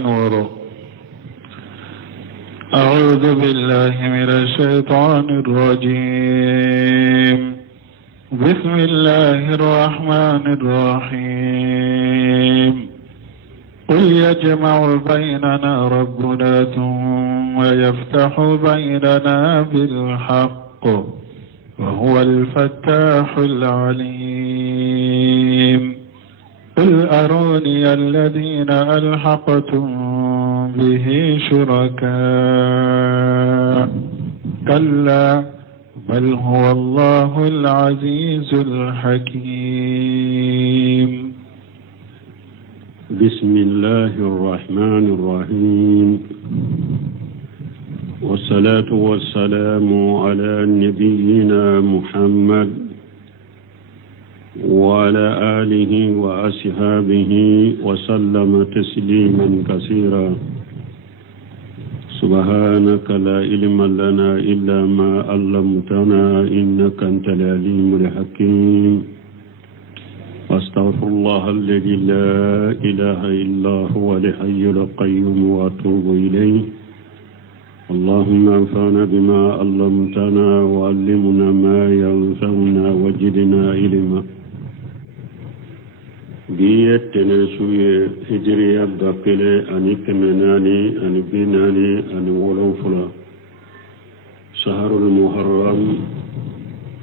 نوره. أعوذ بالله من الشيطان الرجيم. بسم الله الرحمن الرحيم. قل يجمع بيننا ربنا ثم يفتح بيننا بالحق وهو الفتاح العليم. قل أروني الذين ألحقتم به شركاء كلا بل هو الله العزيز الحكيم. بسم الله الرحمن الرحيم، والصلاة والسلام على نبينا محمد وعلى آله وأصحابه وسلم تسليما كثيرا. سبحانك لا علم لنا إلا ما علمتنا إنك أنت العليم الحكيم. أستغفر الله الذي لا إله إلا هو الحي القيوم وأتوب إليه. اللهم انفعنا بما علمتنا وعلمنا ما ينفعنا وزدنا علما. بيتنا سوية هجرية باقلة أني كمناني أني بيناني أني ولوفلا شهر المحرم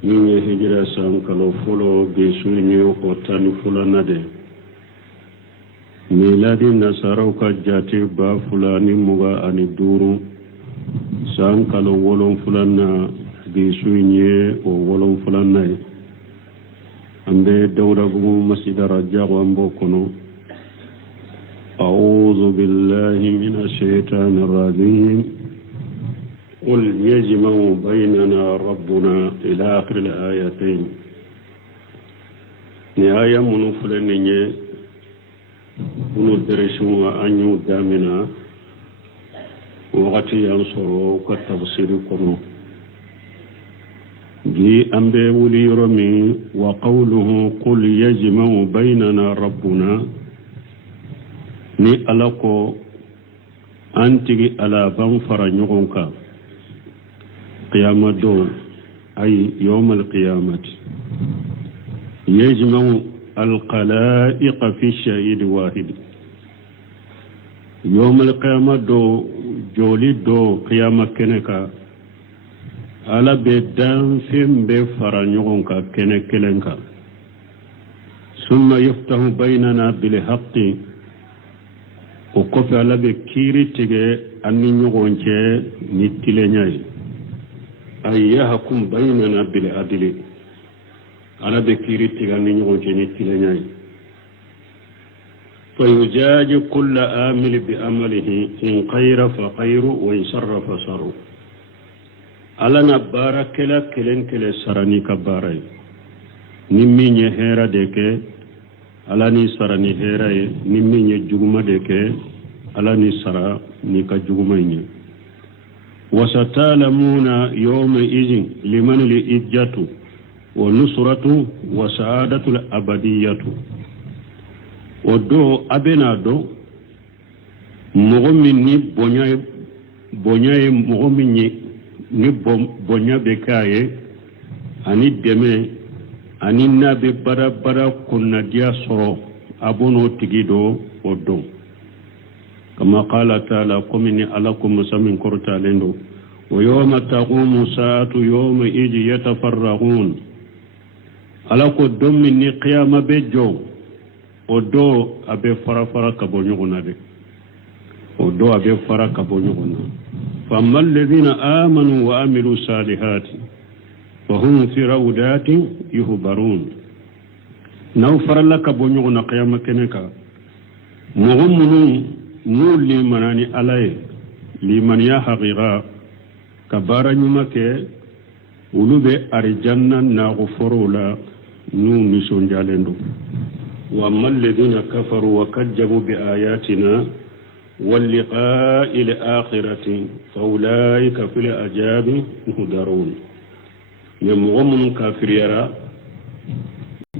من هجرة سانكالو فلو بسويني وطاني فلا ندي ميلادي نصارو كجاتي با فلاني مغا أني دورو سانكالو ولون فلانا بسويني وولون فلانا أمبي دورة بمو مسجد رجاء وانبوكنو. أعوذ بالله من الشيطان الرجيم. قل يجمع بيننا ربنا إلى آخر الآيتين. نهاية منفلنية منو درشوا أنيو دامنا وقت ينصروا كالتفسير كنو جي أمبي ولي رمي. وقوله قل يجمع بيننا ربنا ني ألاكو أنتي ألا بنفر نغنكا قيامة دو أي يوم القيامة. يجمع القلائق في الشهيد واحد. يوم القيامة دو جولي دو قيامة كنكا ala be danfin be fara ɲɔgɔn ka kɛnɛ kelen kan. summa yuftahu baynana bil haqqi. o kɔfɛ ala be kiiri tigɛ an ni ɲɔgɔn cɛ ni tilenya ye. ay yahkum baynana bil adli. ala be kiiri tigɛ an ni ɲɔgɔn cɛ ni tilenya ye. fa yujaji kulla amil bi amalihi in khayra fa khayru wa in sharra fa sharru. ala na baara kɛla kelen kelen sara ni ka baara ye. ni min ye hɛra de kɛ ala ni sara ni hɛra ye. ni min ye juguma de kɛ ala ni sara ni ka juguma ye. wasatalamuna yawma idin liman li ijjatu wa nusratu wa sa'adatu abadiyatu. o do abena do mɔgɔ min ni bonya ye mɔgɔ min ye ni bonya be kaye ani deme ani nabe bara kunnadiya soro abono tigido odo. kama qala ta'ala qumni alakum musamin korta lendo wa yawma taqumu sa'atu yawma iji yatafarrahun. alako dommi ni qiyama be jo odo abe fara ka bonyogona de odo abe fara ka bonyogona. فأما الذين آمنوا وعملوا الصالحات فهم في روضات يحبرون. نوفر لك بنيغنا قيام كنكا مغمنون نور لمناني علي لمن يا حقيقة كبارا نمك ولوب أرجانا نغفروا لا نون نسون جالندو. وأما الذين كفروا وكذبوا بآياتنا واللقاء الآخرة فأولئك في العذاب مهدرون. يمغم كافر يرى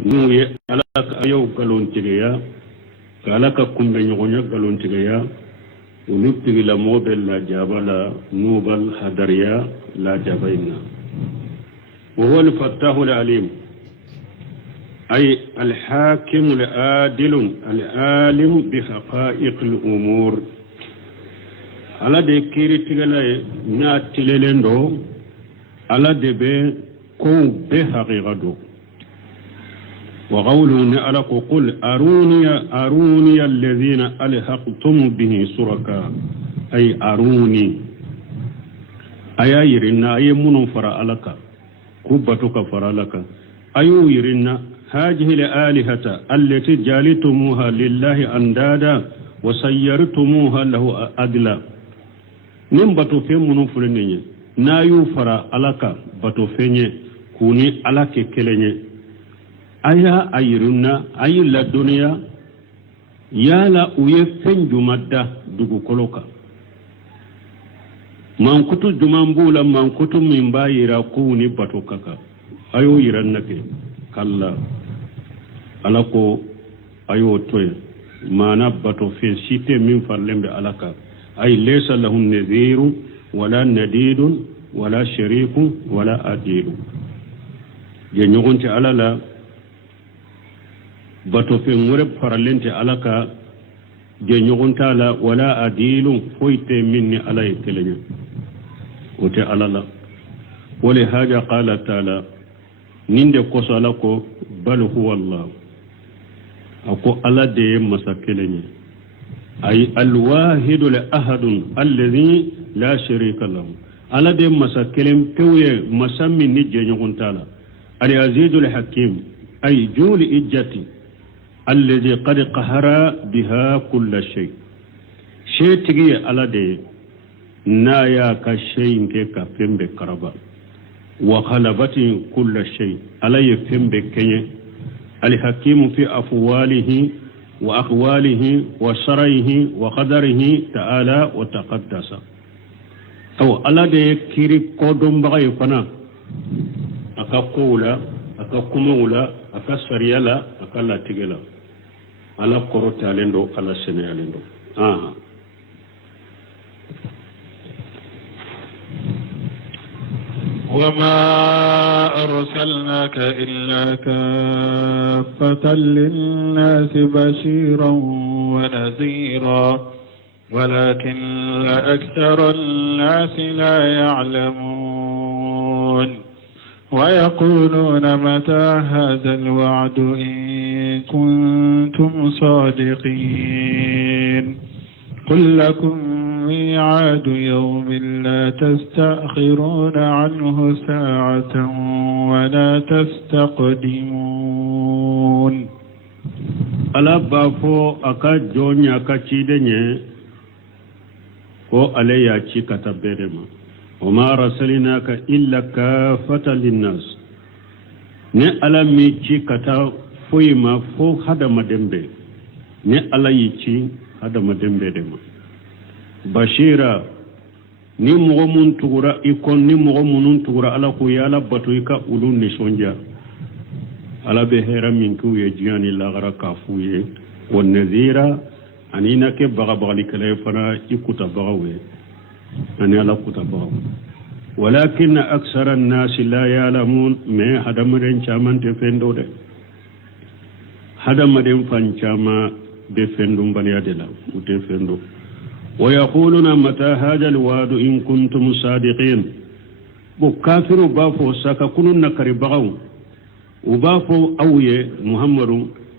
نوي على أيو قالون تجيا kala ka kumbe nyogonya galontigeya ونبتغي لموبل لا جابلا نوبل هدريا لا جابينا وهو الفتاح العليم أي الحاكم العادل العالم بحقائق الأمور على ذكر تغلاي ناتللندو على دبي كو بحقيقة وقوله نعلق قل أروني الذين ألحقتم به شركاء أي أروني أي يرنا أي منو فرألك كبتك فرألك أي يرنا هذه الآلهة التي جعلتموها لله أندادا وسيرتموها له أدلا نمبتو في منو فرنيني نايو فرألك بتو فيني كوني ألك كليني aya ayirunna ayilla duniya yala uye fen jumadda dugu koloka mankutu jumambula mankutu min bayira kuni batokaka ayo yirannake kalla alako ayo toy mana bato fe site min farlembe alaka ay laysa lahum nadhiru wala nadidun wala sharikun wala adilu je nyogonte alala bato fe ngure faralente alaka je nyogontala wala adilun foyte minni alay kelenya ote alala wala haja qala taala ninde koso alako bal huwa allah ako ala de masakelenya ay alwahid alahad alladhi la sharika lahu ala de masakelem pewye masammi ni je nyogontala al aziz al hakim ay juli ijjati الذي قد قهر بها كل شيء شيء تجي على ده نايا كشيء كفهم بكربا وخلبت كل شيء على يفهم بكنيه الحكيم في أفواله وأقواله وشرعه وقدره تعالى وتقدس أو على ده كيري قدم بغي فنا أكاقولا أكاكمولا أكاسريالا أكالا تجلا على قرط عليندو على سنة عليندو وما أرسلناك إلا كافة للناس بشيرا ونذيرا ولكن أكثر الناس لا يعلمون ويقولون متى هذا الوعد إن كنتم صادقين قل لكم ميعاد يوم لا تستأخرون عنه ساعة ولا تستقدمون ألا بافو أكا جوني أكا تشيدني ko alayya ci katabberema وما رسلناك إلا كافة للناس ne ala mi ci kata foyi ma fo hadama dembe ne ala yi ci hadama dembe dema bashira ni mogo mun tugura ikon ni mogo munun tugura ala ko yala batu ka ulun ni sonja ala be hera min ku ye jani la gara kafuye won nazira anina ke baga bagali kale fara ikuta bagawe ani ala kuta bagawe ولكن أكثر الناس لا يعلمون ما هذا مدين شامان تفندو ده هذا مدين فانشاما بفندو بنيادلا وتفندو ويقولون متى هذا الوعد إن كنتم صادقين بكافر بافو ساكا كنون نكري بغاو وبافو أوي محمد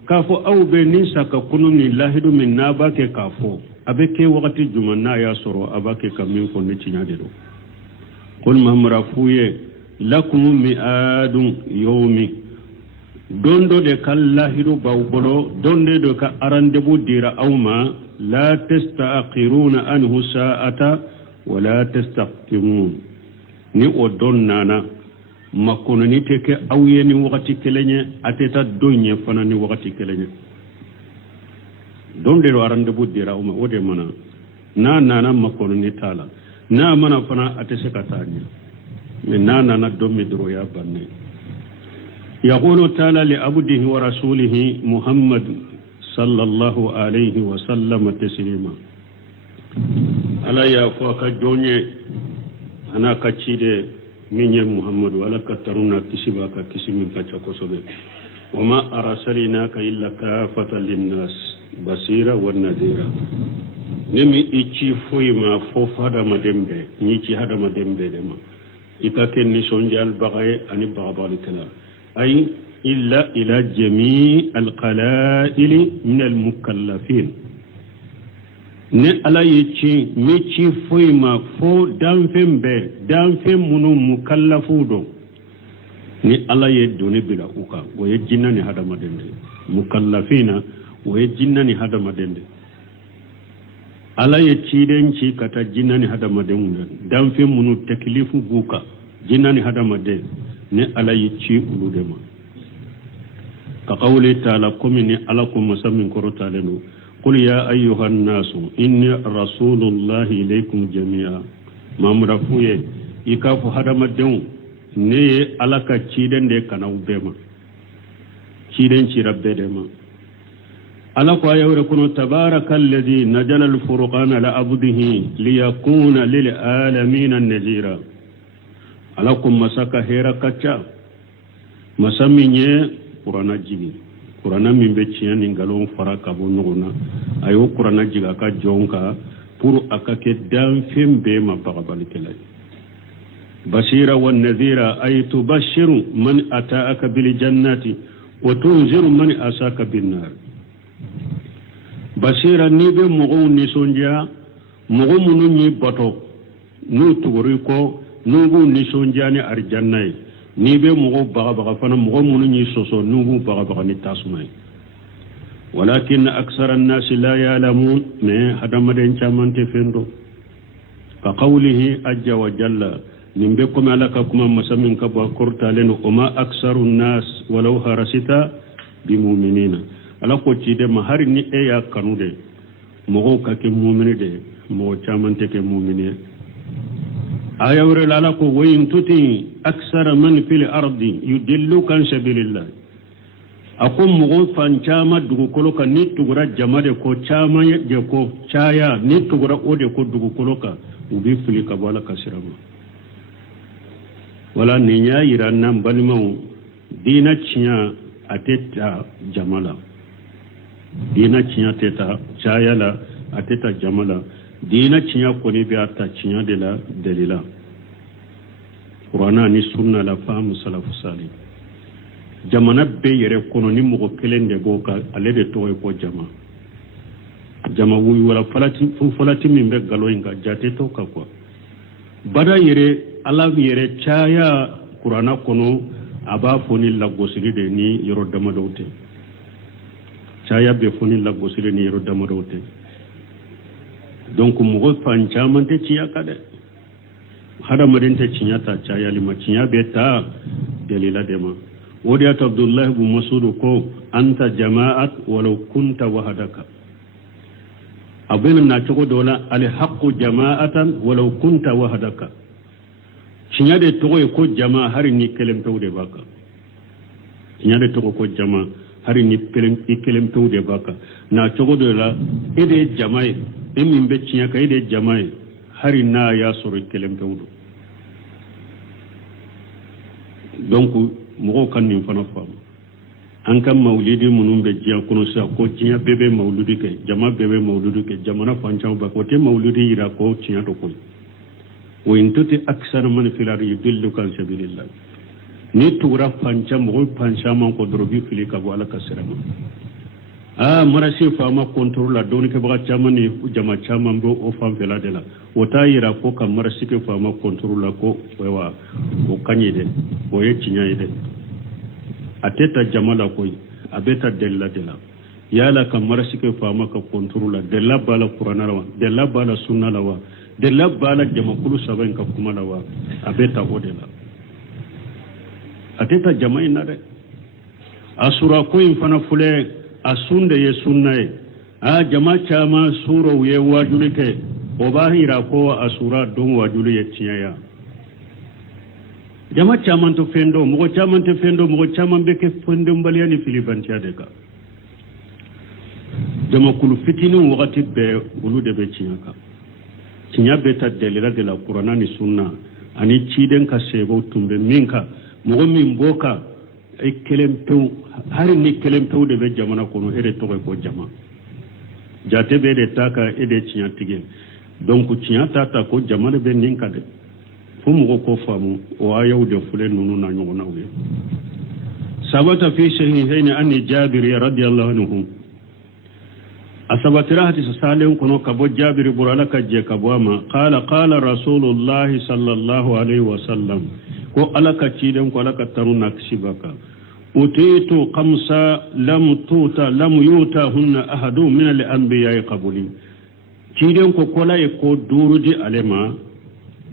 كافو أو بني ساكا كنون لاهد من ناباك كافو أبكي وقت الجمعنا يا سرو أباك كمين فنتي نادلو قل محمد فوye lakum mi'adun yawmi dondo de kallahiru bawbolo donde do ka arande budira awma la tastaqiruna anhu sa'ata wa la tastaqtimun ni o donnana makono ni teke awye ni wakati kelenye ateta donye fana ni wakati kelenye donde do arande budira awma ode mana na nana makono ni tala na mana fana atese katanya من نانا ندم درويا بني يقول تعالى لعبده ورسوله محمد صلى الله عليه وسلم تسليما ala ya fo ka jonye ana ka cide minye muhammadu ala ka taruna kisiba ka kisimin ka chakosobe wama arsalinaka illa kafatan linnas basira wan nadira nemi ichi foyima fo fada madembe ni ci hada madembe dema ikaken ni sonjal bagay ani babal kala ay illa ila jami' alqala'il min almukallafin ne ala yici mici foyima fo danfen munu mukallafu do ni ala ye doni bila uka wo ye jinna ni hada madende mukallafina wo ye jinna ni hada madende ala ye ciden ci kata jinna ni hada madende danfen munu taklifu buka jinna ni hada madende ne ala ye ci uludema ka qawli ta'ala kumini ala kum musammin korota lenu قل يا أيها الناس إني رسول الله إليكم جميعا ما مرفوه إكاف هدم الدون ني ألاك تشيدن دي كناو بما تشيدن شرب بما ألاك يوركون تبارك الذي نجل الفرقان لأبده ليكون للعالمين النذيرا ألاكم مساك هيرا كتشا مساميني قرانا جيني kurana min be tiɲɛ ni ngalon fara ka bɔ ɲɔgɔn na a y'o kurana jigin a ka jɔn kan pour a ka kɛ danfɛn bɛɛ ma bagabalikɛla ye basira wa nadhira ay tubashiru man ata'aka bil jannati wa tunziru man asaka bin nar basira ni be mɔgɔw nisɔndiya mɔgɔ minnu ni bato n'u tuguri kɔ n'u b'u nisɔndiya ni arjanna ye ni be mɔgɔ bagabaga fana mɔgɔ minnu ni sɔsɔ n'u b'u bagabaga ni tasuma ye walakin aksara an-nasi la ya'lamun mais hadamaden caman tɛ fɛn dɔn ka qawlihi ajja wa jalla nin be komi ala ka kuma masa min ka bɔ kortalen o ma aksaru an-nas walau harasita bi mu'minina ala ko ci de ma hari ni e ya kanu de mɔgɔw ka kɛ mu'mini de mɔgɔ caman tɛ kɛ mu'mini ye aya wure lala ko wayin tuti aksara man fil ardi yudilluka an sabilillah akum mugo fancama dugukolo ka ni tugura jamade ko chama je ko chaya ni tugura ode ko dugukolo ka ubi fili ka wala kasirama wala ni nya ira nan balmaw dina cinya ateta jamala dina cinya teta chaya la ateta jamala dina cinya ko ni bi atta cinya de la dalila qur'ana ni sunna la fahmu salafu salih jamana be yere kono ni mo kelen de go ka ale de to ko jama wuy wala falati min be galo inga jate to ka ko bada yere ala yere chaya qur'ana kono aba foni la gosiri de ni yoro dama dawte chaya be foni la gosiri ni yoro dama dawte donc mo fan chamante ci yakade hada madente cinya ta chaya lima cinya be ta dalila dema وديت عبد الله بن مسعود كو أنت جماعة ولو كنت وحدك أبين ناتشو دولا الحق جماعة ولو كنت وحدك شنيادة توي كو جماعة هاري نيكلم تو دي باكا شنيادة توي كو جماعة هاري نيكلم تو دي باكا ناتشو دولا إدي جماعة إمين بيتشنياكا إدي جماعة هاري نا ياسور كلم تو دو donc mogo kan nin fana faamu an kan maulidi munun be jiya kono sa ko jiya bebe mauludi ke jama bebe mauludi ke jamana fancan ba ko te maulidi ira ko jiya to ko wo intuti aksar man fil ardi yudillu kan sabilillah ni tura fancan mo fancan man ko drobi fili ka wala kasirama marasi fama contrôle doni ke baga chaman ni jama chaman bo o fam fela de la wota ira ko kam marasi ke fama contrôle ko wa ko kanyide o ye chinyide ateta jamala koy abeta della dela yala kam marasi ke fama ka contrôle della bala qur'ana wa della bala sunna la wa della bala jama kulu saben ka kuma la wa abeta odela ateta jama ina de asura ko infana fule asunde ye sunnaye jama chama suro ye wajulike obahira ko asura don wajuli ye tiyaya jama chama to fendo mo chama beke fendo mbaliani filibantia deka jama kulu fitinu wakati be ulude be tiyaka tinya beta delila de la qur'ana ni sunna ani ciden ka sebo tumbe minka mo min boka e kelempew hari ni kelempew de be jamana kono ere to ko jama jate be de taka ede tinya tige donc tinya tata ko jamana be ninka de fu mo ko famu o ayaw de fule nunu na nyona wi sabata fi sahihain an jabir radiyallahu anhu asabatirahati salen kono kabo jabir burala kajje kabwama qala rasulullahi sallallahu alaihi wasallam ko alaka ciden ko alaka taruna kishibaka utitu khamsa lam yuta hunna ahadu min al-anbiya'i qabli ciden ko kola e ko durudi alema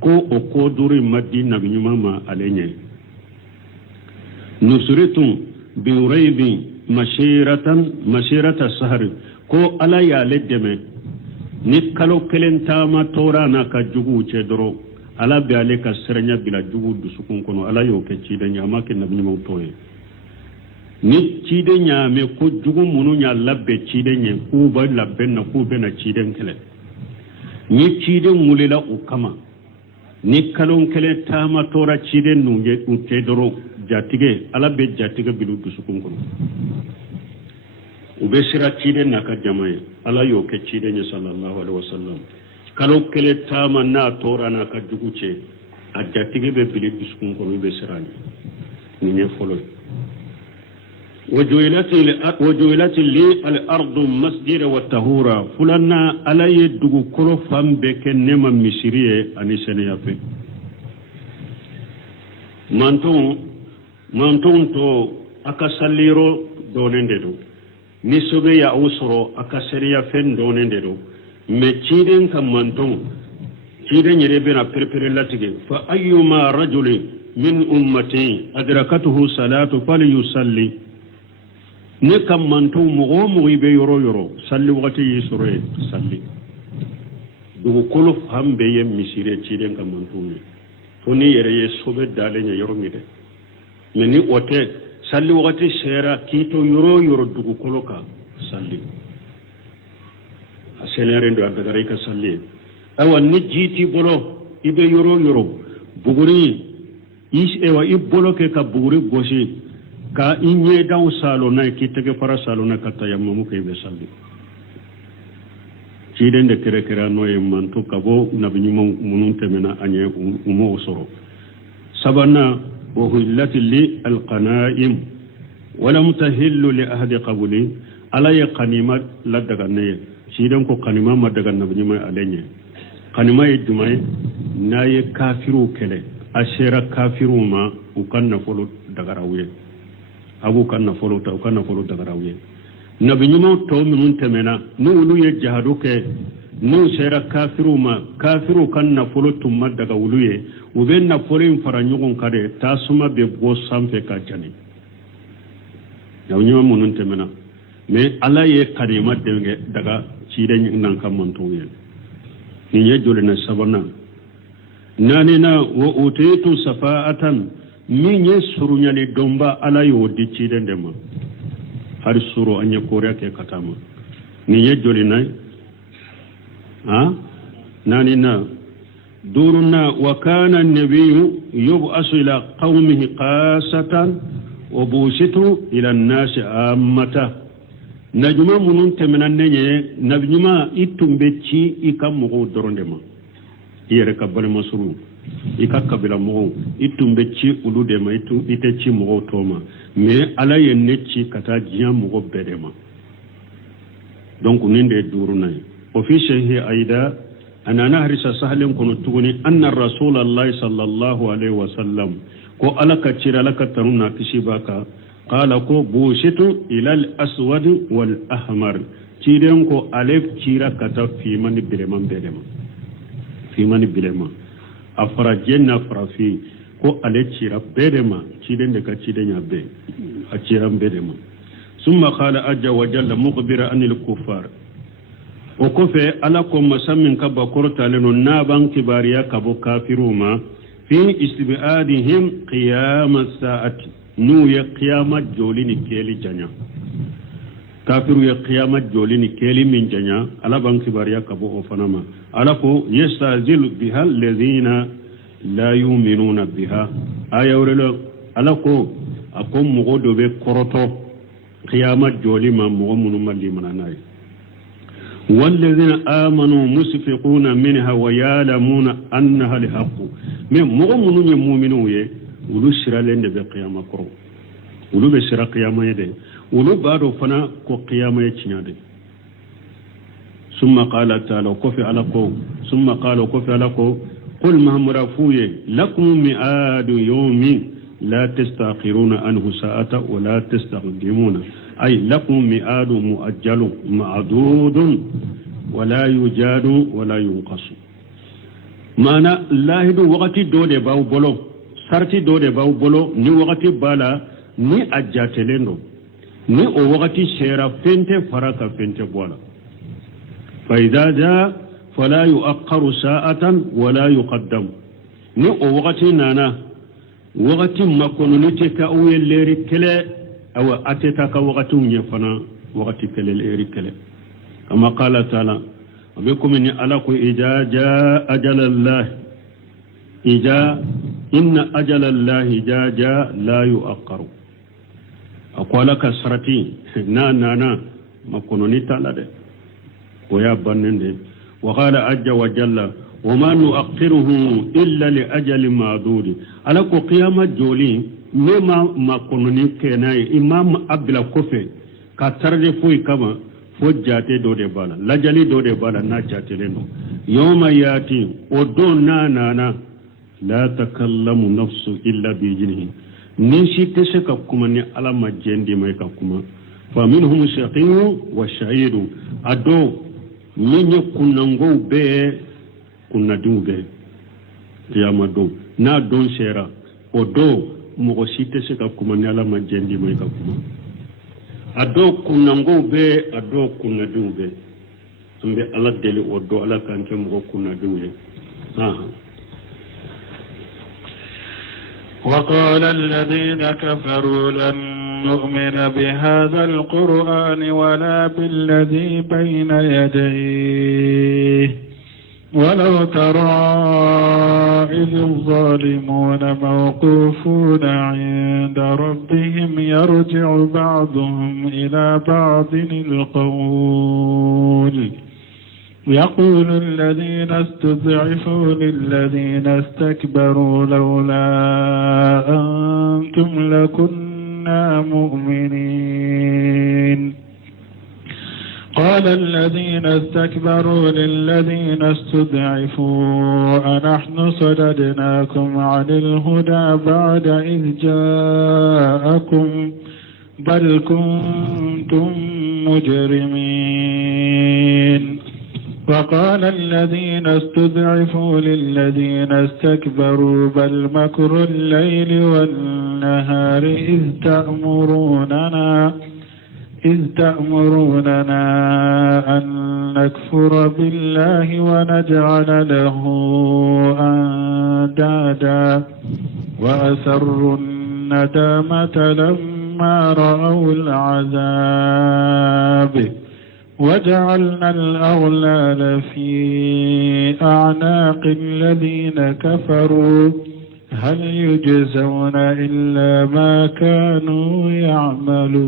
ko o ko duri madina binyuma alenye nusritu bi uraybi mashirata sahar ko ala ya leddeme ni kalo kelentama torana ka jugu ce doro ala be ale ka serenya bila jugu dusukun kono ala yo ke ci de nyama ke nabi mo toye ni ci de nyame ko jugu munu nya labbe ci de nye ku ba labbe na ku be na ci de kele ni ci de mulila u kama ni kalon kele tama tora ci de nunge u te doro jatige ala be jatige bilu dusukun kono ube sira cide naka jamaye ala yo ke cide ni sallallahu alaihi wasallam kalo kele tama na tora naka juguce a jatige be bili biskun ko be sirani ni ne folo wajuilati li al-ardu masjida wa tahura fulanna ala yedugu kolo fambe ke nema misiriye ani sene yafe manton to akasalliro donende do ni sobe ya usro akaseriya fen donende do me ciden kam manton ciden yere bena perpere latige fa ayyuma rajuli min ummati adrakatuhu salatu falyusalli ne kam manton mo be yoro salli wakati yisore salli dugo kolo hambe yem misire ciden kam manton foni yere ye sobe dalenya yoro mide meni ote salli wakati shera kito yoro dugu koloka salli asenere ndo adagare ka salli awa ni jiti bolo ibe yoro buguri ewa ibolo ke ka buguri goshi ka inye daw salo na kitege para salo na kata yamamu ke be salli ciden de kere no e manto kabo nabinyimo munun temena anye umo osoro sabana وهلت لي القنائم ولم تهل لأحد قبلي على قنيمة لدغنيه سيدن كو قنيمة ما دغن نبنيما عليه قنيمة يجمعي ناي كافرو كله أشيرا كافرو ما وكان نفولو دغراويه أبو كان نفولو تا وكان نفولو دغراويه نبنيما تو منون تمنا نولو يجهدو كه nu sera kafiru kan na folo tumma daga wuluye ube na folin fara nyugon kare tasuma be go samfe ka jani yaw nyoma munun temena me ala ye karima denge daga cide nan kam man toye ni ye jole na sabana nani na wo utitu safaatan mi nye surunya le domba ala yo di cide ndema har suru anya kore ke katama ni ye jole na نانينا دورنا وكان النبي يبعث إلى قومه قاسة وبوسط إلى الناس عامة نجمع منون تمنى نجمع إتم بيتشي إكام مغو درندما يرك قبل مسرو إكا قبل مغو إتم بيتشي أولو دما إتشي مغو توما مي على ينتشي كتا جيان مغو بدما دونك نين دورنا وفي شيء أيضا أنا نهرس سهل كنت تقولي أن الرسول الله صلى الله عليه وسلم كو ألك تشير لك ترونا كشباك قال كو بوشت إلى الأسود والأحمر تشيرين كو ألف تشيرا كتا في من بلما أفرجنا فرافي كو ألف تشيرا بلما تشيرين لك تشيرين بي أتشيرا بلما ثم قال أجا وجل مخبر عن الكفار o kofe ala ko masamin ka bakorta leno naban kibariya kabo kafiruma fi istibadihim qiyam as-sa'ati nu ya qiyamah jolini keli janya kafiru ya qiyamah jolini keli min janya ala ban kibariya kabo o fanama ala ko yastazilu biha alladhina la yu'minuna biha aya wala ala ko akom mogo do be koroto qiyamah joli ma mogo munu malli mananay والذين آمنوا مسفقون منها ويعلمون أنها الحق من مؤمنون يؤمنون ولو شرا لند بقيامة كرو ولو بشرا قيامة يدي ولو بارو فنا كو قيامة يتشناد ثم قال تعالى كفي على قو ثم قال كفي على قو قل ما مرافوي لكم ميعاد يوم لا تستأخرون عنه ساعة ولا تستقدمون أي لكم ميعاد مؤجل معدود ولا يجاد ولا ينقص معنى لا يدو وقت دودة باو بلو سارتي دودة باو بلو ني وقت بالا ني أجاتلينو ني او وقت شيرا فنت فرق فنت بولا فإذا جاء فلا يؤخر ساعة ولا يقدم ني او وقت نانا وقت ما كنونيتك أو يليري كلا أو أتتك وقت يفنا وقت كلا يليري كلا كما قال تعالى بكم إن ألقوا إذا جاء أجل الله إذا إن أجل الله إذا جاء لا يؤخر أقول لك سرتي نا ما كنونيتا لدي ويا بنند وقال عز وجل وما نؤخره إلا لأجل معدود على قيامة جولي ما كنوني كناي إمام أبلا كفي كترد فوي كما فجاتي دودي بالا لجلي دودي بالا ناجاتي لنو يوم ياتي ودون نانا لا تكلم نفس إلا بإذنه نشي تشكا كما ني على ما جندي ما يكاكما فمنهم شقي وشعيد أدو من يكون نغو بي كنا دون بي قيامة دون نا دون شيرا ودو مغشي تشكا كما ني على ما جندي ما يكاكما أدو كنا نغو بي أدو كنا دون بي سنبي على دلي ودو على كانت مغو كنا دون بي وقال الذين كفروا لن نؤمن بهذا القرآن ولا بالذي بين يديه ولو ترى إذ الظالمون موقوفون عند ربهم يرجع بعضهم إلى بعض القول يقول الذين استضعفوا للذين استكبروا لولا أنتم لكنا مؤمنين قال الذين استكبروا للذين استضعفوا أنحن صددناكم عن الهدى بعد إذ جاءكم بل كنتم مجرمين وقال الذين استضعفوا للذين استكبروا بل مكر الليل والنهار إذ تأمروننا أن نكفر بالله ونجعل له أندادا وأسروا الندامة لما رأوا العذاب وجعلنا الأغلال في أعناق الذين كفروا هل يجزون إلا ما كانوا يعملون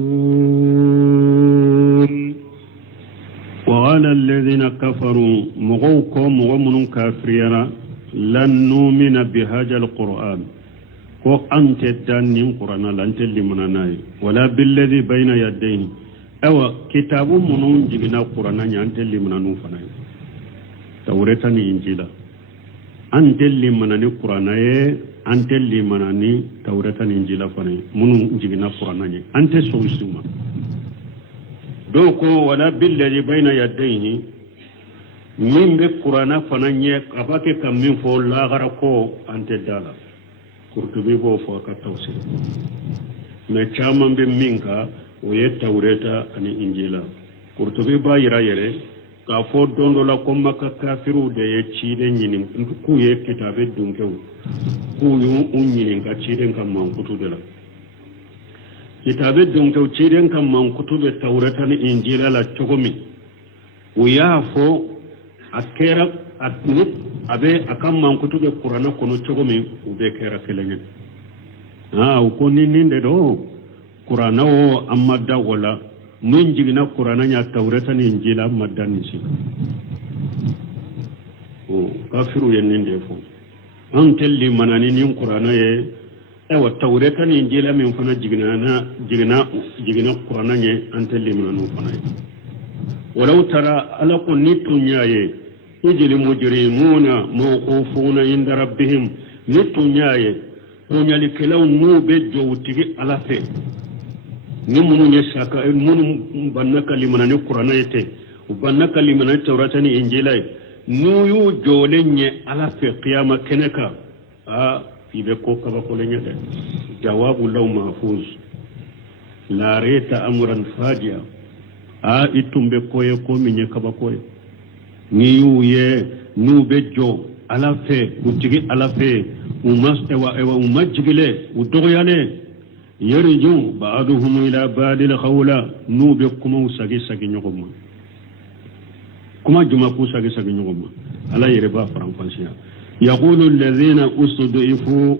وقال الذين كفروا مغوكم ومن كافرين لن نؤمن بهذا القرآن ko ante dannin qur'ana lante limananai wala billadhi bayna yadayhi awa kitabu munun jigina qur'ana nyante limananu fanai tawreta ni injila ante limanani qur'ana ye ante limanani tawreta ni injila fanai munun jigina qur'ana nye ante sousuma doko wala billadhi bayna yadayhi min be qur'ana fananye abake kam min fo la gara ko ante dala kurtubi bo fo ka tawsir me chaman be minka o ye tawreta ani injila kurtubi ba yira yere ka fo dondo la ko makka kafiru de ye chide nyini ku ye kitabe dunkew ku yu unyini ka chide kam man kutu de la kitabe don to ciden kan man kutube taurata ni injila la chogomi uyafo akera atni abe akan man kutube qur'ana kono chogomi ube kera kelenya ko ninde do qur'ana o amma da wala mun jigina qur'ana nya taurata ni injila madani shi kafiru yenninde fo an telli manani ni qur'ana ye ewa taurata ni injila min fana jigina qur'ana ye an telli mananu fana walau tara ala kunni tunyaye ijil mujrimuna mawqufuna inda rabbihim ni tunyaye kunyali kelaw nu be jowtigi ala fe ni munu nye saka munu bannaka limanani qur'ana yete bannaka limanani taurata ni injila nu yu jolenye ala fe qiyama keneka ibe ko kaba ko lenye de jawabu law mahfuz la reta amran fajia itumbe koye ko minye kaba koye ni yu ye nu be jo ala fe utigi ala fe ewa umajigile udoyale yarju ba'duhum ila badil khawla nu be kuma sagi nyogoma kuma juma ku sagi nyogoma ala yere ba faranfansiya yaqulu alladhina usdifu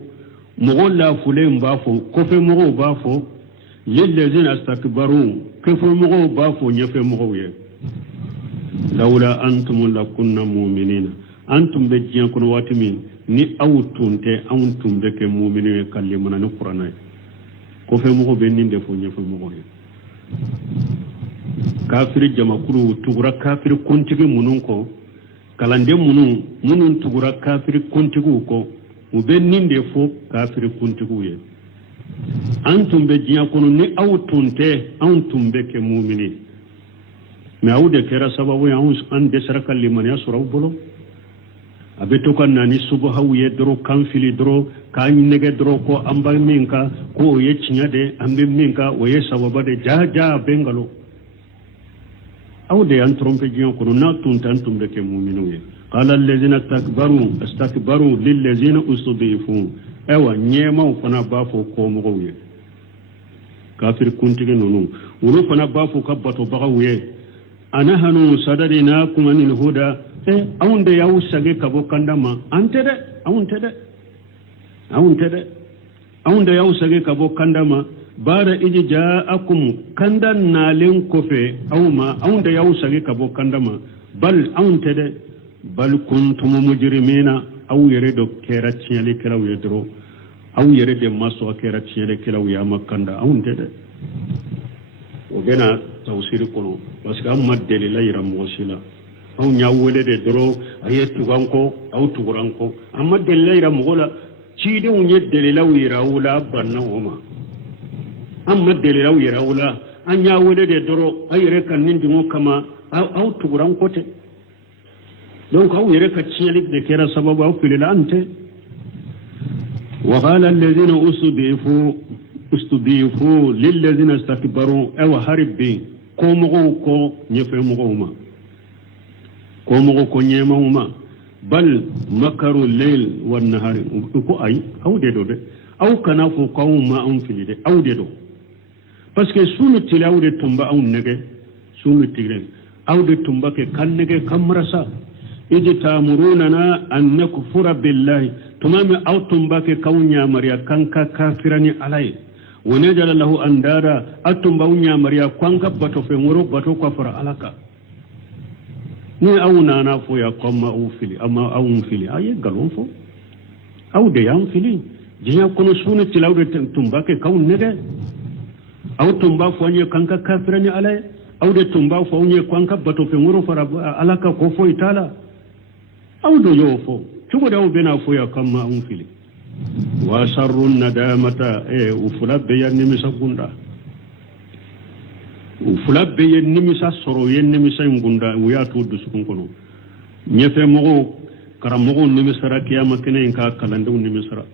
mughalla fulen bafo kofe mugo bafo lilladhina astakbaru kofe mugo bafo nyefe mugo ye lawla antum lakunna mu'minina antum be jiyan kono watimi ni awtunte awtum be ke mu'minu kallimana ni qur'ana ko fe mo be ninde fo nyefe mo ye kafir jama kuru tugura kafir kontigi munun ko kalande munun tugura kafir kontigu ko mo be ninde fo kafir kontigu ye antum be jiyan kono ni awtunte awtum be ke mu'mini me awde kera sababu ya an desara kallimana suraw bolo abeto kan nani subha ye dro kan fili dro kan nege dro ko amba minka ko ye chinyade ambe minka o ye sababa de jaja bengalo awde an trompe jion ko na tuntantum de ke mu'minu ye qala allazina astakbaru lil ladzina usdifu ewa nyema fana bafo ko mo ye kafir kuntige nonu wuro fana bafo kabbato bagawe anahanu sadadinakum anil huda aunde yawu sage kabo kandama antede aunde yawu sage kabo kandama bara iji jaakum kandan nalen kofe awma aunde yawu sage kabo kandama bal auntede bal kuntum mujrimina aw yeredo kera tiele kelaw yedro aw yerede maso kera tiele kelaw ya makanda auntede o gena tawsir kono parce que amma delila yira mosila aw nyawole de doro ayetu ganko aw tuguranko amma delila mogola cide unye delila wira wula banna woma amma delila wira wula anya wole de doro ayere kan nindi mo kama aw tuguranko te donc aw yere ka ciyalik de kera sababu aw filila ante wa qala alladhina ustudifu lil ladhina istakbaru aw harbi ko mogo ko nyefe mogoma ko nyema uma bal makaru layl wan nahar ko ay aw de do de aw kana fu qawma am filide aw de do parce que sunu tilaw de tumba aw nege sunu tigre aw de tumba ke kan nege kamrasa ijtamuruna an nakfura billahi tumami aw tumba ke kawnya mariya kanka kafirani alai ونجعل له أندادا أتم بونيا مريا كوانكا باتو في مرو باتو كفر علىك ni awna na fo ya koma o fili ama awun fili aye galon fo aw de yam fili jiya kono sunu tilawde tumba ke kaw nede aw tumba fo nye kanka kafirani alay aw de tumba fo nye kanka bato fe ngoro fara alaka ko fo itala aw do yo fo tugo daw bena fo ya kama awun fili wa sharrun nadamata ufulabbe yanni misakunda ufulabbe yanni misa soro yanni misa ngunda uya to dusukun kono nyefe mogo karamogo nimisara kiyama kene inka kalandu nimisara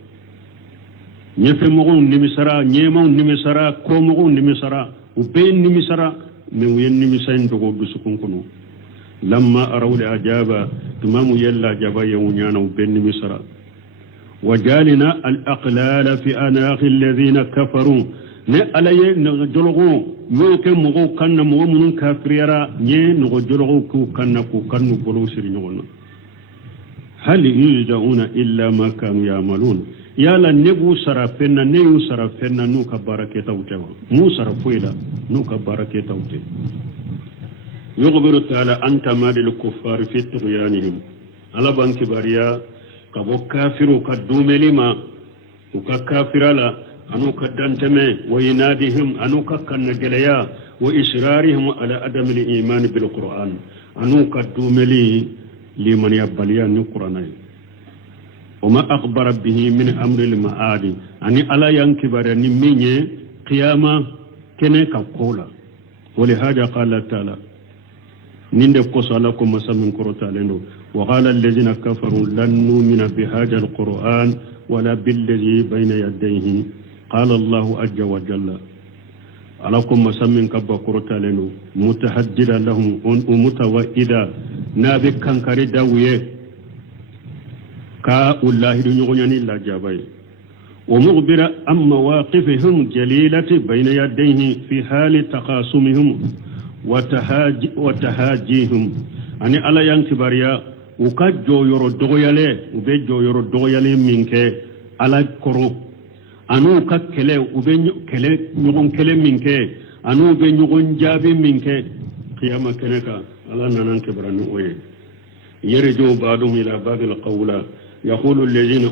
nyefe mogo nimisara nyema nimisara ko mogo nimisara ube nimisara me uyenni misa ndogo dusukun kono lamma arawli ajaba tumamu yalla jaba yawnyana ube nimisara وجعلنا الأقلال في أناق الذين كفروا ne alaye na jologo yo ke mo kanna mo mun kafiriyara nye no jologo ku kanna ku kannu bolo siri nyona hal yujzauna illa ma kanu ya'malun yala nebu sarafenna neyu sarafenna nu ka baraketa utewa mu sarafuida nu ka baraketa ute yughbiru ta'ala anta madil kuffar fi tughyanihim ala banki bariya kabo kafiru kadumelima uka kafirala anu kaddantame wa yinadihim anu kakkanna gelaya wa israrihim ala adam al-iman bil qur'an anu kaddumeli liman yabbaliya ni qur'anay وما أخبر به من أمر المعاد أني ألا ينكبر نميني قيامة كنك قولا ولهذا قال تعالى نند قصى لكم مسمن كرتالين وقال الذين كفروا لن نؤمن بهذا القرآن ولا بالذي بين يديه قال الله عز وجل علىكم مسمن كب كرتالين متحددا لهم ومتوئدا نابك كنكري داويه ka wallahi dun yogonyani la jabai wa mughbira am mawaqifihim jalilati bayna yadayhi fi hali taqasumihim wa tahajihim ani ala yankibariya uka joyoro dogoyale ube joyoro dogoyale minke ala koro anu ka kele ube kele nyogon kele minke anu be nyogon jabi minke qiyama keneka ala nanan kibranu oye yerjo ba'dhum ila ba'dil qawla يقول الذين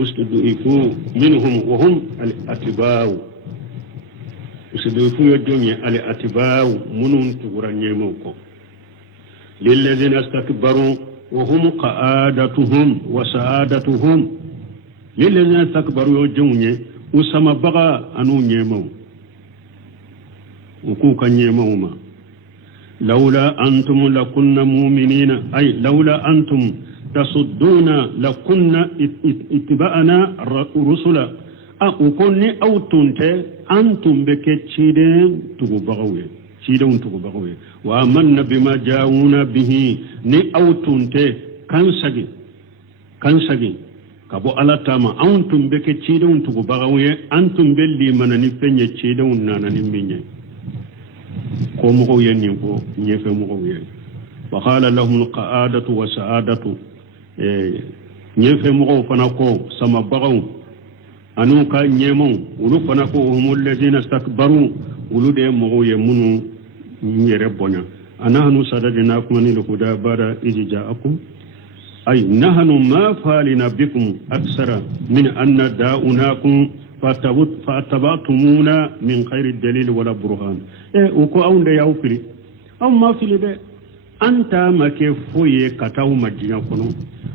استضعفوا منهم وهم الاتباع استضعفوا الدنيا الاتباع منهم تغرنيموكو للذين استكبروا وهم قادتهم وسعادتهم للذين استكبروا الدنيا وسما بغى انو نيمو وكوكا نيموما لولا انتم لكنا مؤمنين اي لولا انتم تصدون لكنا اتباعنا رسلا أكوني أو تنت أنتم بكتشيدين تغبغوي شيدون تغبغوي وآمنا بما جاءونا به ني أو تنت كان سجي كابو على تاما أنتم بكتشيدون تغبغوي أنتم باللي من نفني تشيدون نانا نميني كومغوي نيكو نيفمغوي وقال لهم القعادة وسعادة ñefe mogo fana ko sama bagaw anu ka ñemo ulu fana ko humul ladina istakbaru ulu de mogo ye munu ñere bonya anahnu sadadnakum anil huda bada ijja'akum ay nahnu ma falina bikum aksara min anna da'unakum fatabatumuna min khayri dalil wala burhan uko awnde yawfiri aw ma fili de anta make foye kataw majina kono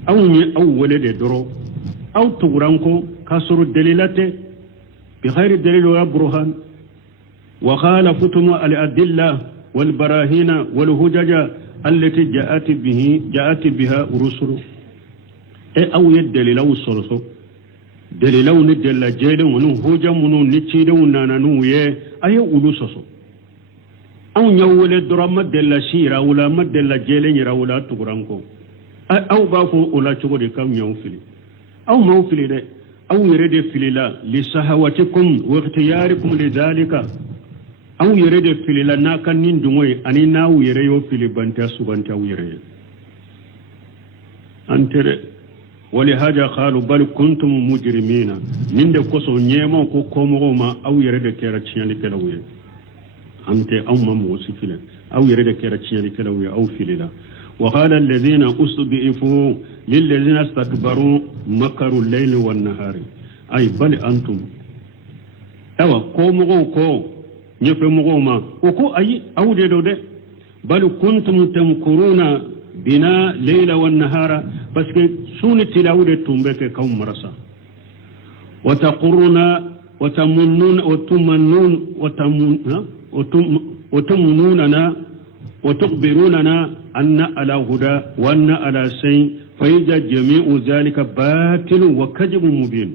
aw ni aw wala de doro aw turanko kasuru dalilate bi khairi dalil wa burhan wa khalafatum al adilla wal barahina wal hujaja allati ja'at biha rusulu aw yadalil aw sulusu dalilaw ni dalla jede wonu hujamunu ni cide wonana nu ye ayo ulusoso aw nyawole dorama della shira wala madella jele nyira wala turanko aw ba ko ola chogo de kam nyaw fili aw maw fili de aw yere fili la li sahawatikum wa ikhtiyarikum lidhalika aw yere fili la naka nin dungoy ani naw yere yo fili banta subanta yere antere wali haja qalu bal kuntum mujrimina ninde koso nyemo ko komo ma aw yere kera ciyani pelawye ante aw mamu sifila aw yere kera ciyani pelawye aw filila وقال الذين أستضعفوا للذين استكبروا مكروا الليل والنهار أي بل أنتم أو قوموا كو نفهموا ما وكو أي أو جدود بل كنتم تمكرون بنا ليل والنهار بس سون تلاود تنبك كوم مرسا وتقرون وتمنون وتمنوننا وتخبروننا أن على هدى وأن على شيء فإذا جميع ذلك باطل وكذب مبين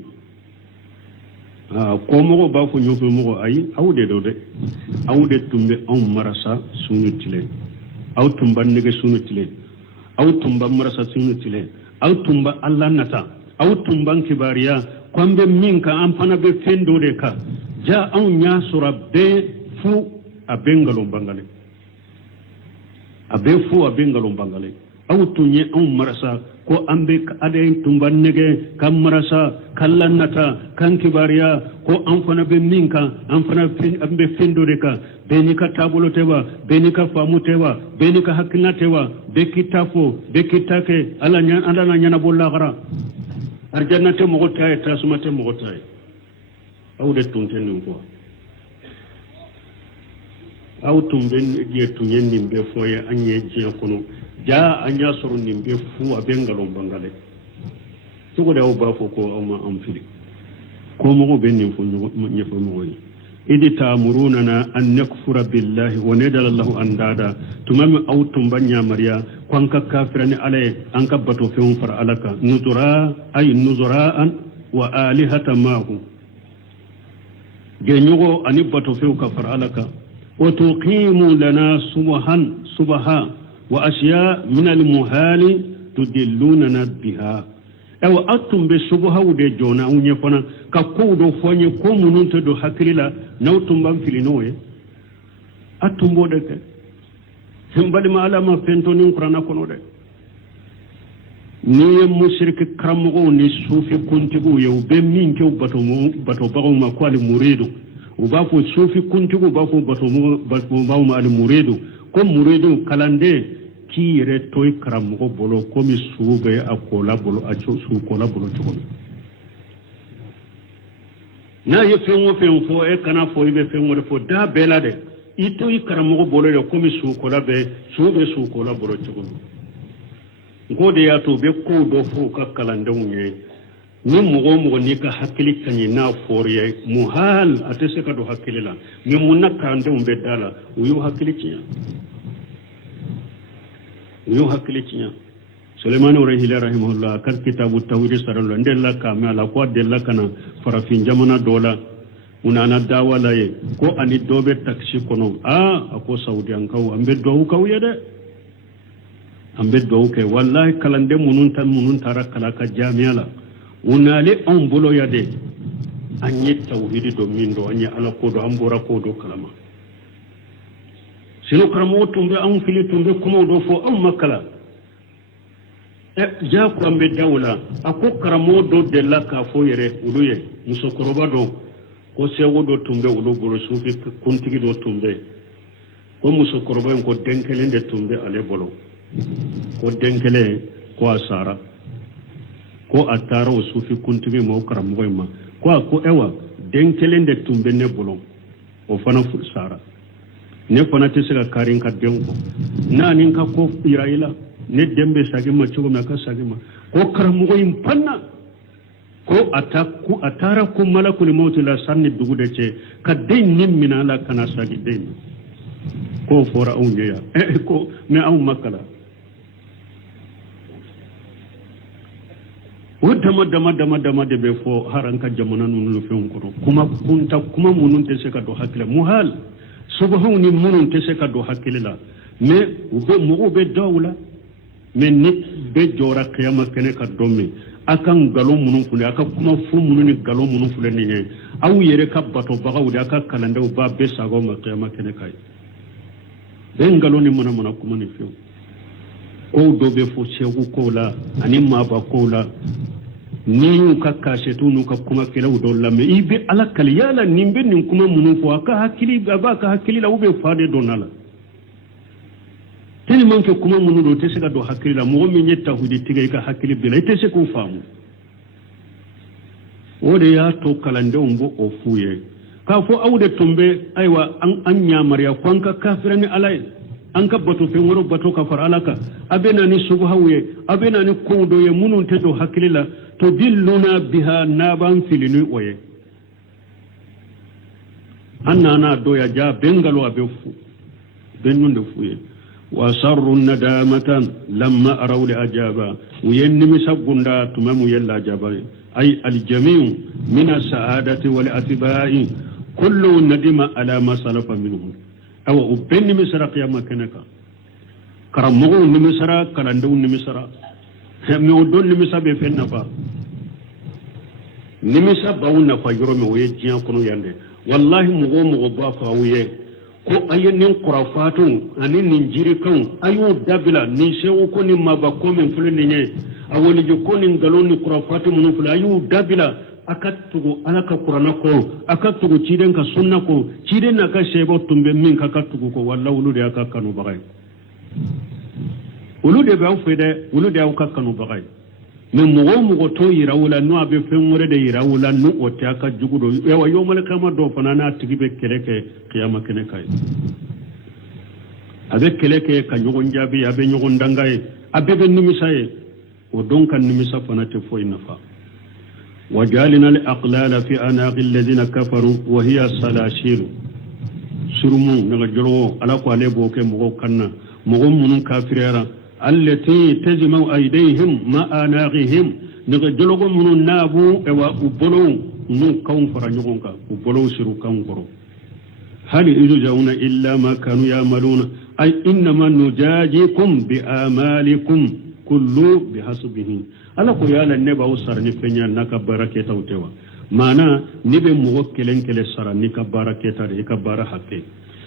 قوموا بافو نيوفمو أي أو دودة أو دتمبي أو مرسا سونتلي أو تمبا نيغي سونتلي أو تمبا مرسا سونتلي أو تمبا الله نتا أو تمبا كباريا kwambe minka ampana be fendo de ka ja an nya sura be fu abengalo bangale abe fu abengalo bangale aw tunye an marasa ko ambe ade tumban nege kam marasa kallannata kan kibariya ko an fana be minka an fana ambe fendo de ka be ni ka tabulo tewa be ni ka famu tewa be ni ka hakilna tewa be kitafo be kitake ala na nyana bolla gara arjanna te mo tay tasuma te mo tay aw de tunten ko aw tumben je tunyen nimbe foye anye je kono ja anya soro nimbe fu abengalo bangale to ko daw ba fo ko ma am fili ko mo be nim fu nyefo mo yi idi ta'muruna an nakfura billahi wa nadala lahu andada tumam aw tumbanya mariya kwanka kafirani alay an kabbato fi far alaka nuzura ay nuzuraan wa alihata mahu genyugo ani bato fi ka far alaka wa tuqimu lana subha wa ashiya min al muhali tudilluna biha aw atum be subha wude jona unye fana ka ko do fonye ko mununta do hakilila nawtum bam filinoye atum bo de ke himbali ma alama pentonin qur'ana kono de ni mushrik karamogo ni sufi kuntigu yew be min ke bato bago ma ko al muridu o ba ko sufi kuntigu ba ko bato bago ma al muridu ko muridu kalande ki yere toy karamogo bolo ko mi suube akola bolo a su kola bolo to na ye fengo fo e kana fo ibe fengo fo da belade ito i karamogo bolo yo ko mi su kola be suube su kola bolo to ngode ya to be ko do fo ka kalande unye ni mogo ni ka hakili kanyi na foriye muhal atese ka do hakilila ni munna kande umbe dala uyu hakili kiya uyu hakili kiya Sulaiman rahimahullah kan kitabu tawhid saralo ndella kamala ko della kana farafin jamana dola unana dawala ye ko ani dobe taksi kono ako saudi an kaw ambe do kaw yede ambe do ke wallahi kalande munun tara kala ka jamiala unale on bolo yade anyi tawhid do mindo anyi ala ko do ambora ko do kalama sino kramo tumbe an fili tumbe kuma do fo am makala ja ko ambe dawla ako kramo do de la ka fo yere uluye musokoroba do ko sewo do tumbe ulo bolo sufi kuntigi do tumbe ko musokoroba ko denkele de tumbe ale bolo ko denkele ko asara ko atara o sufi kuntigi mo kramo ma ko ewa denkele de tumbe ne bolo o fana fu sara ne fana te sega karin ka denko na nin ka ko iraila ne dembe sagima chugo na ka sagima ko kramo impanna ko atara ku malakul maut la sanni dugude ce ka den nimmina la kana sagi den ko fora unje ya ko me aw makala o dama de be fo haranka jamana nun lu fen ko kuma munun te se ka do hakila muhal subhani munun te se ka do hakila me mo be dawla me nit be jora qiyamah kene ka domme akan galon munun fule aka kuma fu munun ni galon munun fule ni ne aw yere ka bato bagaw de aka kalande o ba be sago ma qiyamah kene kai ben galon ni mona kuma ni fiu ko do be fo chegu ko la ani ma ba ko la ni ka kashe to nu ka kuma kila do la me ibe ala kaliyala nimbe nin kuma munun fo aka hakili ba ka hakili la ube fade donala teni manke kuma munu do tese ka do hakili la mo mi nyetta hudi tigay ka hakili bila tese ko famu ode ya to kalande umbo o fuye ka fo awde tumbe aywa an nyamariya kwanka kafirani alay an ka bato fe woro bato ka far alaka abena ni subhawe abena ni kodo ye munun te do hakili la to dilluna biha naban filini oye anna do ya ja bengalo abefu bennunde fuye وَأَسَرُّوا النَّدَامَةَ لَمَّا أَرَوْا الْأَجَابَ وينمي سبوندا تمام يلا جابا أي الجميع من السعادة والأتباع كل ندم على ما سلف منهم أو أبن مسرا قياما كنكا كرمو نمسرا كلاندو نمسرا ميودون نمسا بفن نفا nimisa bawna fa yoro me waye jiya kono yande wallahi mugo ba fa wuye ko ayenin qurafatu anin ninjiri kan ayu dabila ni sewo ko ni maba ko men fulni nye awoni jo ko ni galoni qurafatu mun fula ayu dabila akatugo alaka qur'ana ko akatugo ciden ka sunna ko ciden na ka shebo tumbe min ka katugo ko wallahi ulude aka kanu bagay ulude ba fede ulude aka kanu bagay mais mugo to yirawula no abe fengore de yirawula no ote aka jugudo ewa yomal kama do fanana tigibe keleke qiyama kene kay abe keleke ka nyogon jabi abe nyogon dangaye abe be nimisaye o donka nimisa fanate fo inafa وجعلنا الأقلال في أعناق الذين كفروا وهي السلاسل سرمون نغجروا على قوالي بوكي مغو كنا مغو منون كافريرا التي تجمع أيديهم ما أعناقهم نغجروا منون نابو وأبلو نو كون فرنجونك أبلو سرو كون فرو هل يجزون إلا ما كانوا يعملون أي إنما نجاجيكم بآمالكم كل بحسبه ala ko yala ne ba usar ni fenya naka baraketa utewa mana nibe muwakkelen kele sara ni ka baraketa de ka bara hakke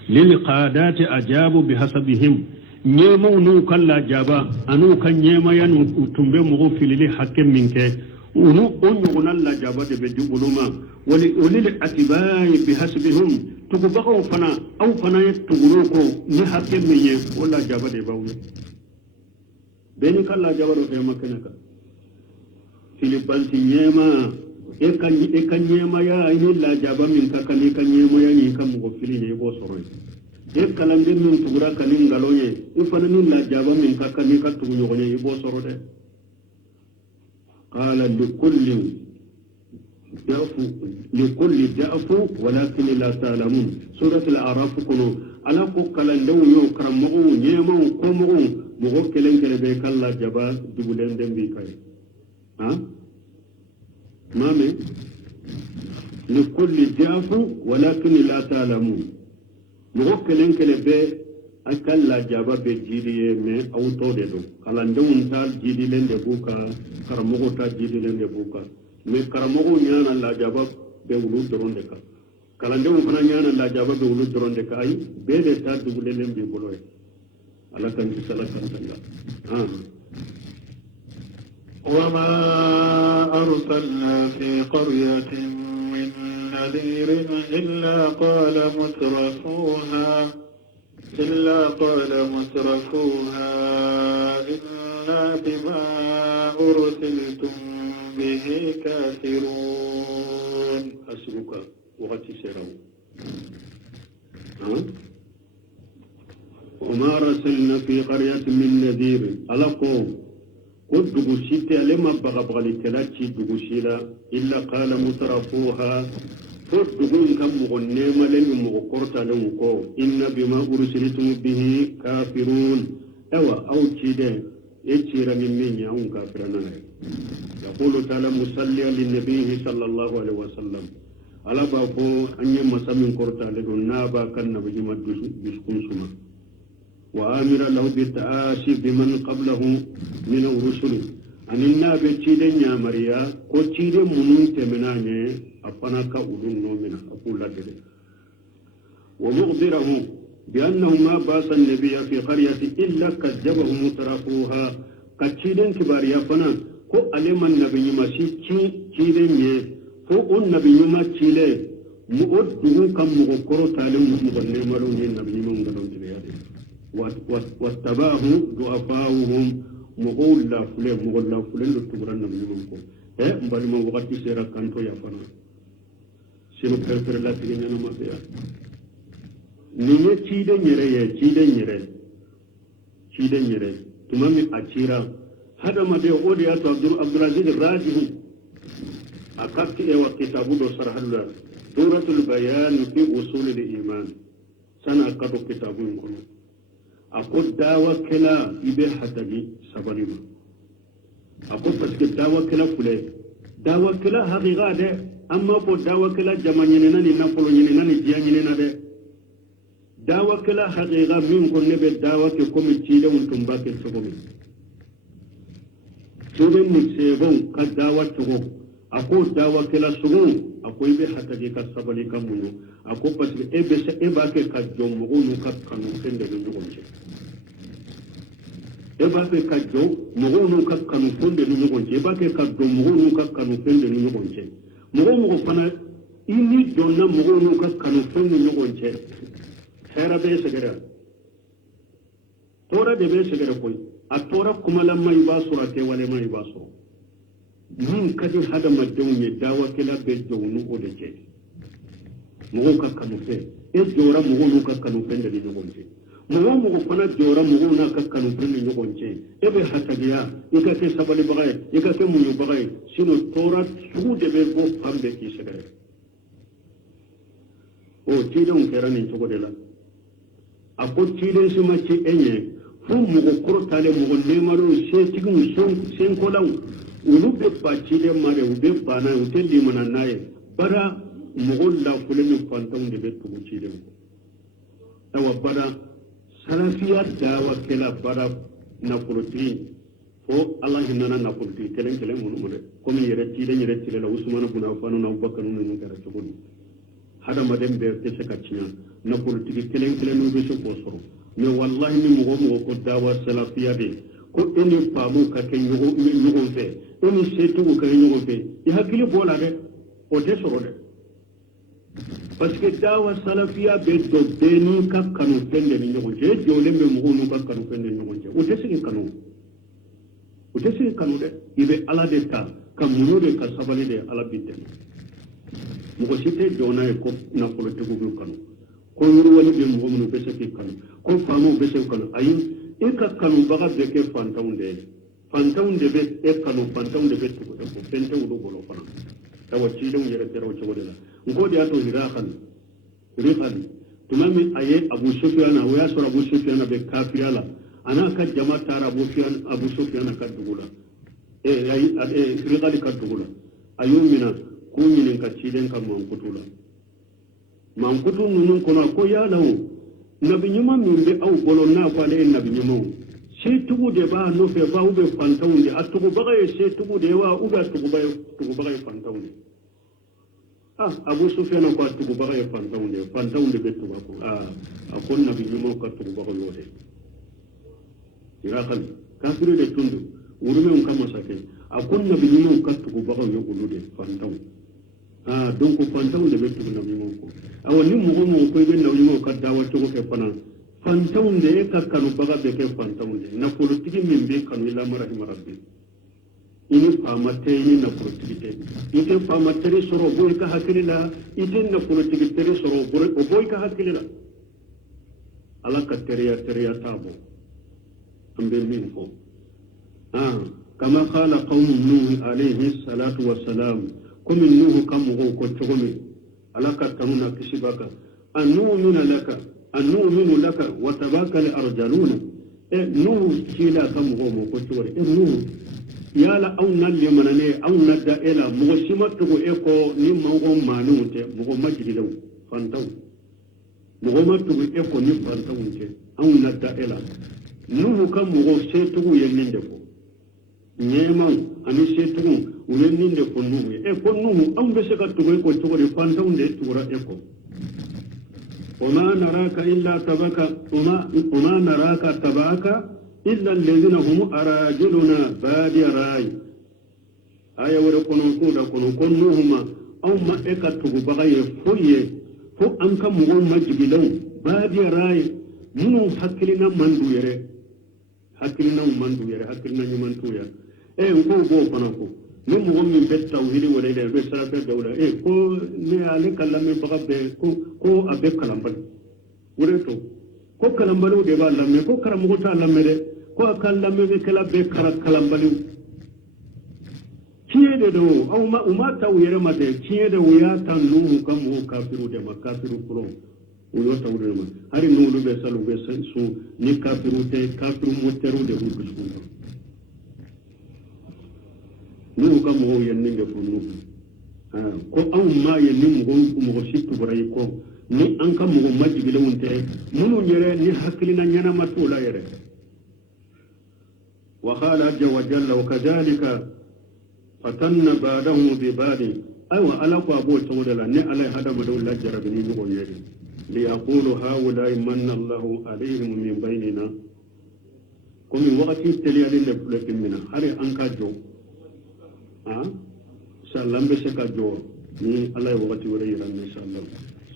lil qadati ajabu bihasabihim nyema unu kala jaba anu kan nyema yanu utumbe mugo filili hakke minke unu onyu la jaba de be dubuluma wali ulil atibai bihasbihim tugubako fana au fana tuguruko ni hakke minye wala jaba de bawu beni kala jaba do makanaka filibanti nyema eka nyema ya ini la jaba min kakani ka nyema ya ni kam go fili ne go soro eka lande min tugura kanin galonye ifana ni la jaba min kakani ka tugu nyogone ibo soro de qala likulli da'fu walakin la ta'lamun surat al-a'raf kuno ala ko kalan daw yo karamo nyema ko mo kelen kele be kala jaba dugulen dem bi kay مامي لكل ضعف ولكن لا تعلمون نوكلن كلبه أكل لا جابا بجيدي مي أو تودو كلاندون تال جيدي لين دبوكا كرمغو تا جيدي لين دبوكا مي كرمغو نيانا لا جابا بولو درون دكا كلاندون فنا نيانا لا جابا بولو درون دكا أي بيد تا دبولين بيبولوي على كان سلا كان سلا وما أرسلنا في قرية من نذير إلا قال مترفوها إنا بما أرسلتم به كافرون أسبك وقت سيرو وما أرسلنا في قرية من نذير على قوم قد دغشيت لما بغبغلي كلاتشي دغشيلا إلا قال مترفوها فدغون كم مغنيما لن مغقرت لنكو إن بما أرسلتم به كافرون أو تشيدين اتشير من يعون كافرنا يقول تعالى مسليا للنبي صلى الله عليه وسلم على بابو أن يمسا من قرطة لدن نابا كان نبي مدسكون سما وآمر له بالتآسي بمن قبله من الرسل أن النبي تشيدن يا مريا كو تشيدن منون تمناني أفنا كأولون نومنا أقول لك ومغذره بأنه ما باس النبي في قرية إلا كذبه مترفوها كتشيدن كباريا فنا كو ألما النبي مسي تشيدن كو النبي ما تشيلي مؤدو كم مغكرو تعلم مغني ملون النبي من غلون تبيادي واتباه ضعفاؤهم مغول لا فلان لتغران من منكم مبالي ما وقت سيرا كانتو يا فنا سينو فرفر لا تغنينا ما فيها نيه چيدن يري تمامي أچيرا هذا ما دي أوديات عبد العزيز الراجح أكاكي ايوا كتابو دو سرح الله سورة البيان في أصول الإيمان سنة أكادو كتابو ينكونو أقول دعوة كلا إبه حتى سباليما أقول بس دعوة كلا فلي دعوة كلا حقيقة ده أما بو دعوة كلا جمانيننا نفلو نيننا جيانيننا ده دعوة كلا حقيقة من كل نبي دعوة كم تشيله ونتمبا كسبومي سورة نسيبون كدعوة تقو ako dawa kela sugu ako ibe hataje ka sabali kamuno ako parce e ba ke ka jom mo no ka kanu fende no gonje e ba ke ka jom mo no ka kanu fende no gonje e ba ke ka jom mo no ka kanu fende no gonje mo fana ini donna mo no ka kanu fende no gonje hera be segera tora de be segera koy a tora kuma lamma ibasura te wale mai basura mun kadi hada madawne dawa kila be jawnu o de ke mo ka kanu fe e jora mo no ka kanu fe de no gonje mo fana jora mo na ka kanu fe de no gonje e be hatagiya e ka ke sabali bagay e ka ke mu bagay sino tora su de be go pambe ki segere o tidon kerani to godela ako tidon sima ci enye fu mo ko tale mo ne maro se tigun sen ko law ulu be pacile mare ube bana utendi mana naye bara mugolla kulemi fantam de be tugu cile tawa bara salafiya dawa kela bara na politi fo allah hinana na politi kelen mun de komi yere cile la usmana buna fanu na bakar nun gara tuguni hada madem be te sakaciya na politi kelen no be so posoro me wallahi ni mugo ko dawa salafiya de ko eni pamu ka ke nyugo fe eni setu ka nyugo fe ya hakili bola de o de soro de parce que dawa salafiya be do beni ka kanu fende ni nyugo je jole me mugo nu ka kanu fende ni nyugo je o de sin kanu de ibe ala de ta ka munu de ka sabale de ala bidde mugo site jona e ko na politiku bu kanu ko yuru wani be mugo munu be se kanu ko famu be se kanu ayi e ka kanu baga be ke fantaunde be e kanu fantaunde be tuko ko fente wudo bolo fana tawa ciidon yere tero ci wodela ngodi ato hirahan tumami aye abu sufyan wa yasra abu sufyan be kafirala ana ka jama tara abu sufyan ka dugula riqali ka dugula ayumina kunyinin ka ciiden ka mankutula nunun kono ko ya lawo nabi nyuma min be aw bolo na fa le nabi nyuma se tugu de ba no fe ba ube fantawndi atugo bagaye se tugu de wa uga tugu bagaye fantawndi abu sufyan ko atugo bagaye fantawndi be tugo ko akon nabi nyuma ko tugo bagaye wode irakan kafiru de tundu urume on kama sake akon nabi nyuma ko tugo bagaye yogulude fantawndi donc fantawndi be tugo nabi nyuma ko awon ni mo ko be nabi nyuma ko dawa tugo ke fana fantaunde ka kanu baga be ke fantaunde na politiki min be kanu ila marahima rabbi ini famate ini na politiki te ite famate soro boy ka hakilila ite na politiki tere soro boy ka hakilila ala ka teriya tabo ambe min ko kama qala qaum nuh alayhi salatu wassalam kum nuh kam ko chogomi ala ka tanuna kisibaka annu'mina laka annu'minu laka wa tabaka li arjaluna nuh kila kam go mo ko chore nuh yala aw nalle manane aw nadda ela mo simatu ko eko ni mango manute mo majlidaw fantaw mo matu eko ni fantaw te aw nadda ela nuh kam mo setu yenninde ko nyema ani setu yenninde ko nuh am be se ka to ko chore fantaw de tura eko وما نراك إلا تبعك إلا الذين هم أراجلنا بادي راي آية ورقنا كون نوهما أو ما إكتب بغي فوية فو أنك مغم مجبلو بادي راي منو حكلنا مندو يري حكلنا يمنتو يري نقول فنكو ni mo min be tawhidi wala ila be sarafe dawla ko ne ale kallame baga be ko abe kalambal wure to ko kalambalu de ba lamme ko karamugo ta lamme de ko kallame be kala be kalambalu kiye de do aw ma umma tawhire ma de kiye de wuya tan nuhu kam ho kafiru de makafiru pro uyo tawhire ma hari nuhu be salu be su ni kafiru mutteru de hu kusku nuhu ka mɔgɔw ye nin de fɔ nuhu ko anw ma ye ni mɔgɔ si tuburai ko ni an ka mɔgɔ majigilenw tɛ minnu yɛrɛ ni hakilina ɲɛnama t'o la yɛrɛ wa qala azza wa jalla wa kadhalika فتن بعدهم ببعد أيوة ألا أبو تودلا ني علي هذا بدو لا جربني بغيري ليقولوا هؤلاء من الله عليهم من بيننا كم وقت تلي لفلك منا هري أنك جو سلام بسك جو ني علي وقت وريرا إن شاء الله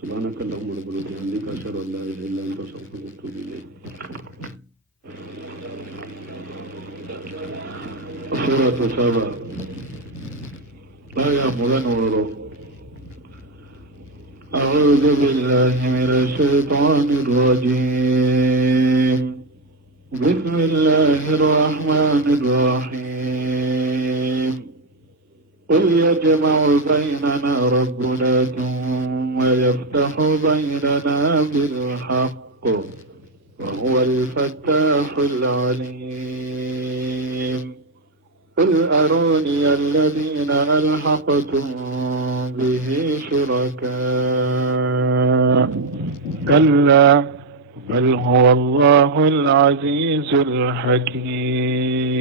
سبحانك اللهم ربنا وبحمدك أشهد أن لا إله إلا أنت أستغفرك وأتوب إليك. سورة سبع لا يأمرن ورو. أعوذ بالله من الشيطان الرجيم. بسم الله الرحمن الرحيم. قل يجمع بيننا ربنا ثم يفتح بيننا بالحق وهو الفتاح العليم. قل أروني الذين ألحقتم به شركاء كلا بل هو الله العزيز الحكيم.